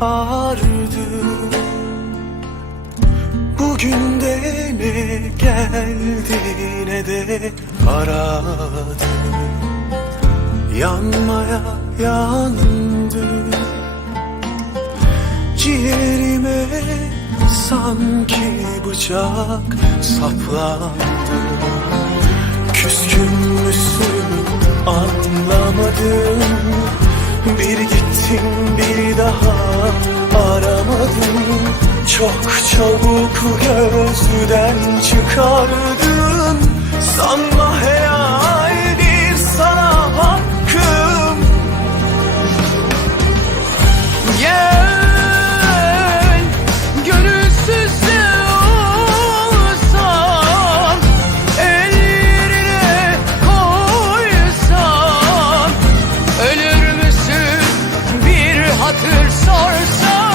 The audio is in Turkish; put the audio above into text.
vardı Bugün de ne geldi ne de aradı. Yanmaya yandı. Ciğerime sanki bıçak saplandı. Küskün müsün anlamadım. Bir gittin bir daha aramadım Çok çabuk gözden çıkardın. Sanma hep hatır sorsa